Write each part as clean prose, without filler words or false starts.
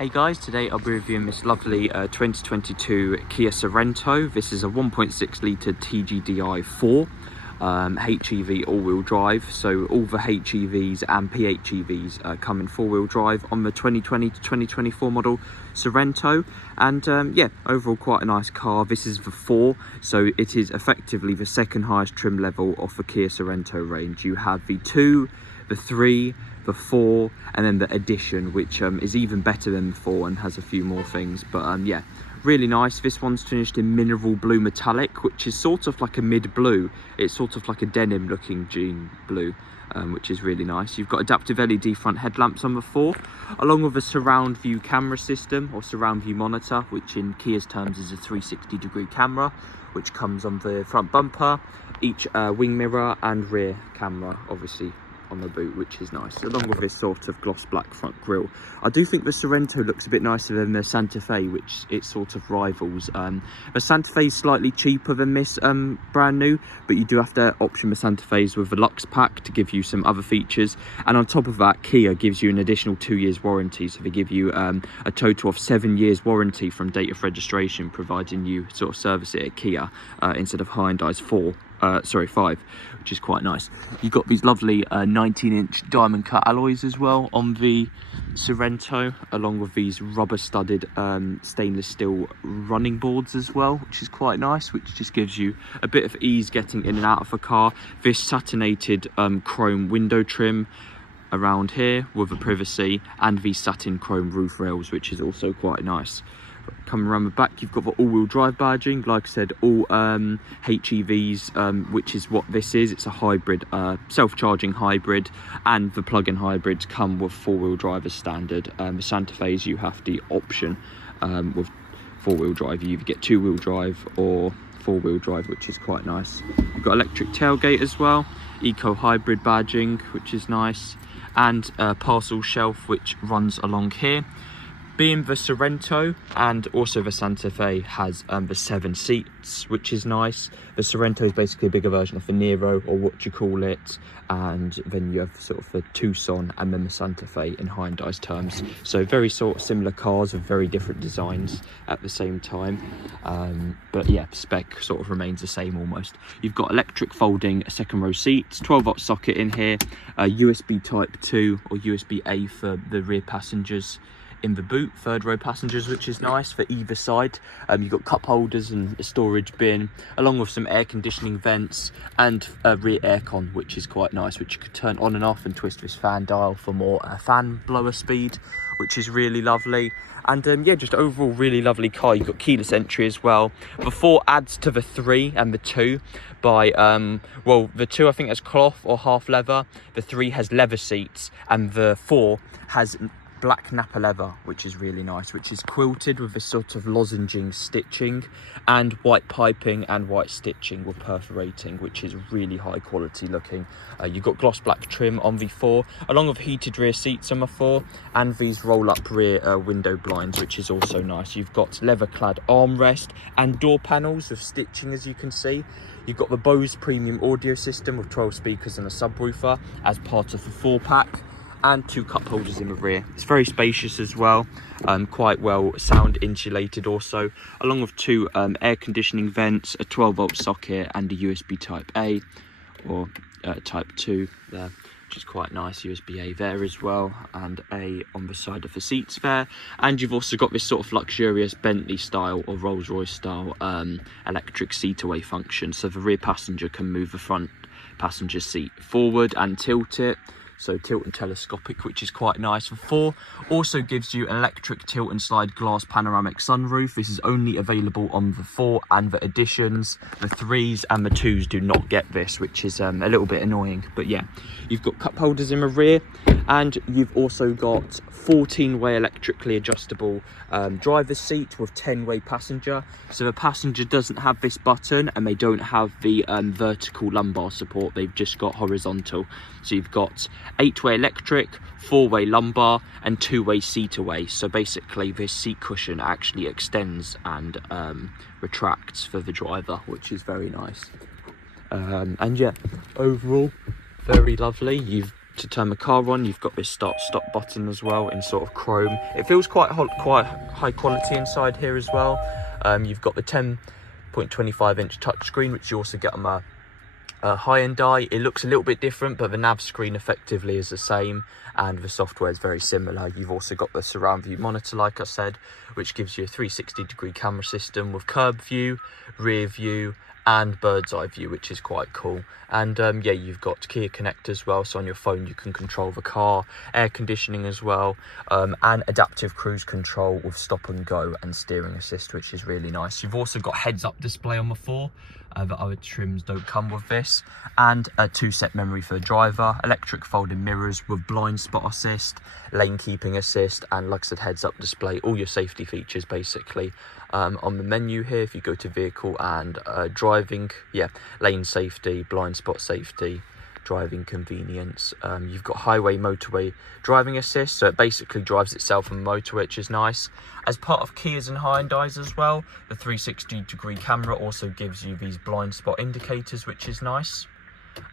Hey guys, today I'll be reviewing this lovely 2022 Kia Sorento. This is a 1.6 litre T-GDi 4 HEV all-wheel drive. So all the HEVs and PHEVs come in four-wheel drive on the 2020 to 2024 model Sorento. And yeah, overall quite a nice car. This is the 4, so it is effectively the second highest trim level of the Kia Sorento range. You have the 2, the 3, the 4, and then the Edition, which is even better than the 4 and has a few more things. But yeah, really nice. This one's finished in mineral blue metallic, which is sort of like a mid blue. It's sort of like a denim looking jean blue, which is really nice. You've got adaptive LED front headlamps on the 4, along with a surround view camera system, or surround view monitor, which in Kia's terms is a 360-degree camera, which comes on the front bumper, each wing mirror and rear camera, obviously on the boot, which is nice, along with this sort of gloss black front grille. I do think the Sorento looks a bit nicer than the Santa Fe, which it sort of rivals. The Santa Fe is slightly cheaper than this brand new, but you do have to option the Santa Fe's with the Lux pack to give you some other features. And on top of that, Kia gives you an additional 2 years warranty, so they give you a total of 7 years warranty from date of registration, providing you sort of service it at Kia instead of Hyundai's 5, which is quite nice. You've got these lovely 19-inch diamond cut alloys as well on the Sorento, along with these rubber studded stainless steel running boards as well, which is quite nice, which just gives you a bit of ease getting in and out of the car. This satinated chrome window trim around here with a privacy, and these satin chrome roof rails, which is also quite nice. Coming around the back, you've got the all-wheel drive badging. Like I said, all HEVs, which is what this is. It's a hybrid, self-charging hybrid, and the plug-in hybrids come with four-wheel drive as standard. The Santa Fe's, you have the option with four-wheel drive. You either get two-wheel drive or four-wheel drive, which is quite nice. You've got electric tailgate as well, eco hybrid badging, which is nice, and a parcel shelf which runs along here. Being the Sorento and also the Santa Fe has the 7 seats, which is nice. The Sorento is basically a bigger version of the Nero, or what you call it, and then you have sort of the Tucson and then the Santa Fe in Hyundai's terms. So very sort of similar cars with very different designs at the same time. But yeah, spec sort of remains the same almost. You've got electric folding second row seats, 12-volt socket in here, USB type 2 or USB-A for the rear passengers in the boot, third row passengers, which is nice for either side. You've got cup holders and a storage bin, along with some air conditioning vents and a rear aircon, which is quite nice, which you could turn on and off and twist this fan dial for more fan blower speed, which is really lovely. And yeah, just overall really lovely car. You've got keyless entry as well. The 4 adds to the 3 and the 2 by well, the 2 I think has cloth or half leather, the 3 has leather seats, and the 4 has black Napa leather, which is really nice, which is quilted with this sort of lozenging stitching and white piping and white stitching with perforating, which is really high quality looking. You've got gloss black trim on the 4, along with heated rear seats on the 4, and these roll up rear window blinds, which is also nice. You've got leather clad armrest and door panels with stitching, as you can see. You've got the Bose premium audio system with 12 speakers and a subwoofer as part of the 4-pack, and 2 cup holders in the rear. It's very spacious as well, quite well sound insulated also, along with 2 air conditioning vents, a 12-volt socket and a USB type A or type 2 there, which is quite nice. USB-A there as well, and A on the side of the seats there. And you've also got this sort of luxurious Bentley style or Rolls-Royce style electric seat away function, so the rear passenger can move the front passenger seat forward and tilt it, so tilt and telescopic, which is quite nice. The 4 also gives you an electric tilt and slide glass panoramic sunroof. This is only available on the 4 and the Editions. The 3s and the 2s do not get this, which is a little bit annoying. But yeah, you've got cup holders in the rear, and you've also got 14-way electrically adjustable driver's seat with 10-way passenger. So the passenger doesn't have this button, and they don't have the vertical lumbar support. They've just got horizontal. So you've got 8-way electric, 4-way lumbar, and 2-way seat away. So basically this seat cushion actually extends and retracts for the driver, which is very nice. And yeah, overall very lovely. You've to turn the car on, you've got this start-stop button as well in sort of chrome. It feels quite high quality inside here as well. You've got the 10.25-inch touchscreen, which you also get on a high-end die. It looks a little bit different, but the nav screen effectively is the same, and the software is very similar. You've also got the surround view monitor, like I said, which gives you a 360-degree camera system with curb view, rear view, and bird's eye view, which is quite cool. And yeah, you've got Kia Connect as well, so on your phone you can control the car, air conditioning as well, and adaptive cruise control with stop and go and steering assist, which is really nice. You've also got heads-up display on the 4. The other trims don't come with this, and a 2-set memory for the driver, electric folding mirrors with blind spot assist, lane keeping assist, and like I said, heads-up display, all your safety features basically. On the menu here, if you go to vehicle and driving, yeah, lane safety, blind spot safety, driving convenience. You've got highway motorway driving assist, so it basically drives itself on the motorway, which is nice. As part of Kias and Hyundais as well, the 360-degree camera also gives you these blind spot indicators, which is nice.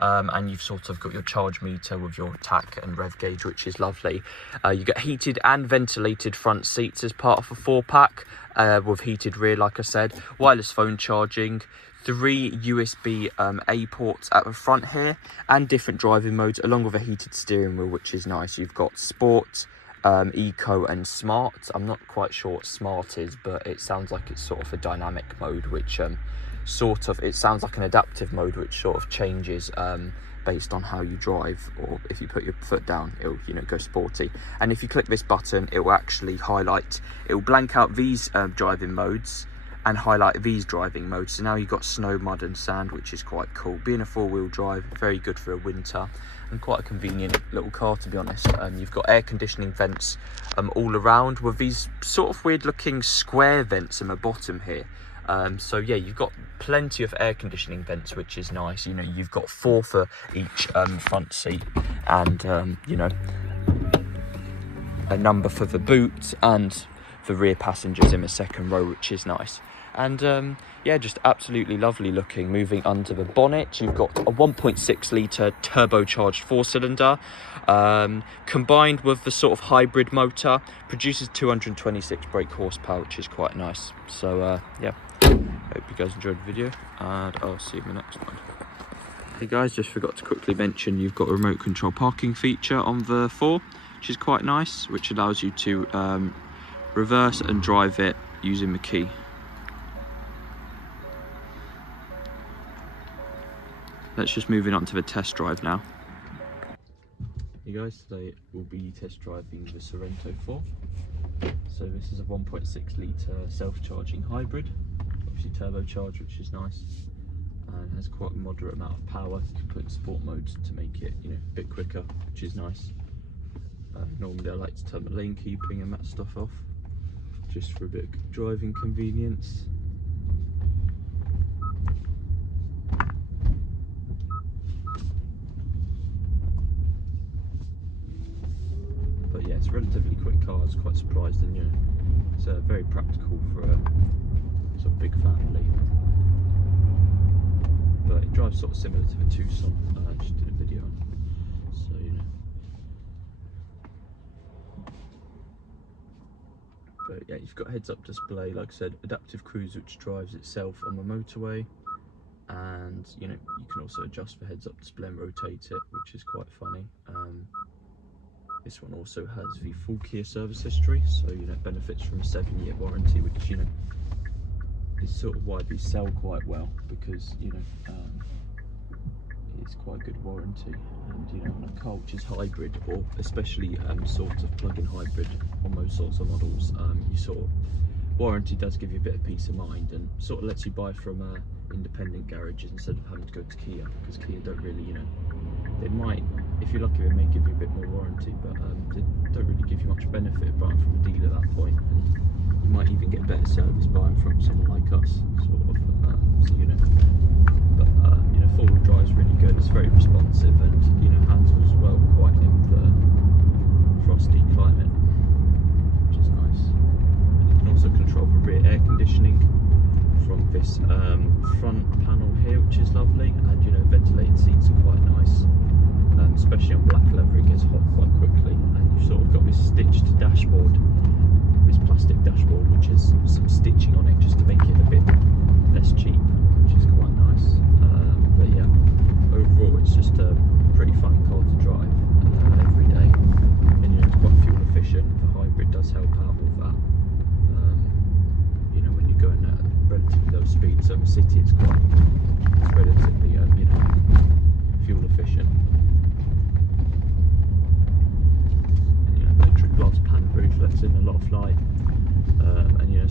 And you've sort of got your charge meter with your tack and rev gauge, which is lovely. You get heated and ventilated front seats as part of a 4-pack, with heated rear, like I said, wireless phone charging, 3 USB A ports at the front here, and different driving modes, along with a heated steering wheel, which is nice. You've got Sport, Eco and Smart. I'm not quite sure what Smart is, but it sounds like it's sort of a dynamic mode, which it sounds like an adaptive mode, which sort of changes based on how you drive, or if you put your foot down, it'll, you know, go sporty. And if you click this button, it will actually it will blank out these driving modes and highlight these driving modes. So now you've got snow, mud and sand, which is quite cool. Being a 4-wheel drive, very good for a winter, and quite a convenient little car, to be honest. You've got air conditioning vents all around, with these sort of weird looking square vents in the bottom here. So yeah, you've got plenty of air conditioning vents, which is nice. You know, you've got 4 for each front seat, and you know, a number for the boot and the rear passengers in the second row, which is nice. And yeah, just absolutely lovely looking. Moving under the bonnet, you've got a 1.6 litre turbocharged 4-cylinder, combined with the sort of hybrid motor, produces 226 brake horsepower, which is quite nice. So yeah, hope you guys enjoyed the video, and I'll see you in the next one. Hey guys, just forgot to quickly mention you've got a remote control parking feature on the 4, which is quite nice, which allows you to reverse and drive it using the key. Let's just move on to the test drive now. Hey guys, today we'll be test driving the Sorento 4. So this is a 1.6 litre self-charging hybrid, obviously turbocharged, which is nice, and has quite a moderate amount of power. You can put in sport mode to make it, you know, a bit quicker, which is nice. Normally I like to turn the lane keeping and that stuff off, just for a bit of driving convenience. But yeah, it's a relatively quick car. I was quite surprised, and you know, it's very practical for a sort of big family. But it drives sort of similar to the Tucson. I just did a video on, so you know. But yeah, you've got heads-up display, like I said, adaptive cruise, which drives itself on the motorway, and you know, you can also adjust the heads-up display and rotate it, which is quite funny. This one also has the full Kia service history, so you know, it benefits from a 7-year warranty, which you know is sort of why we sell quite well, because you know it's quite a good warranty. And you know, on a car which is hybrid, or especially sort of plug-in hybrid on those sorts of models, you sort of, warranty does give you a bit of peace of mind, and sort of lets you buy from independent garages instead of having to go to Kia, because Kia don't really, you know, they might, if you're lucky, they may give you a bit more warranty, but they don't really give you much benefit buying from a dealer at that point. And you might even get better service buying from someone like us, sort of. So you know, but you know, 4-wheel drive is really good. It's very responsive, and you know, handles well quite in the frosty climate, which is nice. And you can also control the rear air conditioning from this front panel here, which is lovely, and you know, ventilated seats are quite nice. especially on black leather, it gets hot quite quickly, and you've sort of got this stitched dashboard, this plastic dashboard, which has some stitching on it just to make it a bit less cheap, which is quite nice. But yeah, overall it's just a pretty fun car to drive every day, and you know, it's quite fuel efficient. The hybrid does help out with that. You know, when you're going at relatively low speeds, so in the city it's relatively you know, fuel efficient. And you know, electric glass pan roof lets in a lot of light, and you know,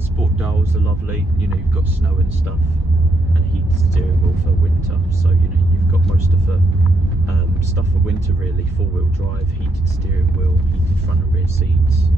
sport dials are lovely. You know, you've got snow and stuff, and heated steering wheel for winter, so you know, you've got most of the stuff for winter really. 4-wheel drive, heated steering wheel, heated front and rear seats,